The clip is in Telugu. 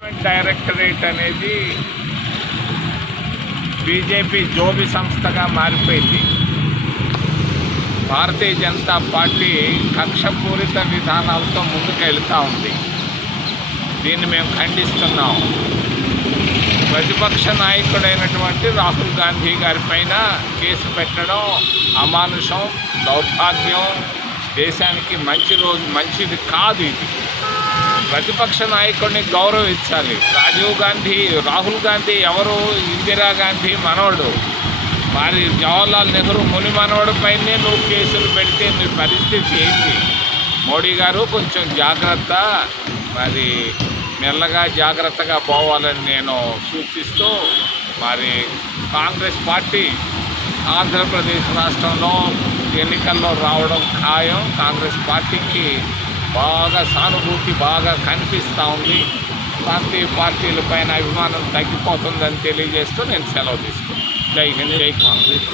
డైరెక్టరేట్ అనేది బీజేపీ జోబి సంస్థగా మారిపోయింది. భారతీయ జనతా పార్టీ కక్షపూరిత విధానాలతో ముందుకు వెళుతూ ఉంది. దీన్ని మేము ఖండిస్తున్నాం. ప్రతిపక్ష నాయకుడైనటువంటి రాహుల్ గాంధీ గారి పైన కేసు పెట్టడం అమానుషం దౌర్భాగ్యం దేశానికి మంచి రోజు మంచిది కాదు ఇది. ప్రతిపక్ష నాయకుడిని గౌరవించాలి. రాజీవ్ గాంధీ రాహుల్ గాంధీ ఎవరు? ఇందిరా గాంధీ మనవడు మరి జవహర్లాల్ నెహ్రూ ముని మనవడు పైనే నువ్వు కేసులు పెడితే నీ పరిస్థితి ఏంటి? మోడీ గారు కొంచెం జాగ్రత్త. మరి మెల్లగా జాగ్రత్తగా పోవాలని నేను సూచిస్తూ మరి కాంగ్రెస్ పార్టీ ఆంధ్రప్రదేశ్ రాష్ట్రంలో ఎన్నికల్లో రావడం ఖాయం. కాంగ్రెస్ పార్టీకి బాగా సానుభూతి బాగా కనిపిస్తూ ఉంది. పార్టీ పార్టీల పైన అభిమానం తగ్గిపోతుందని తెలియజేస్తూ నేను సెలవు తీసుకున్నాను జై హింద్ జై కాంగ్రెస్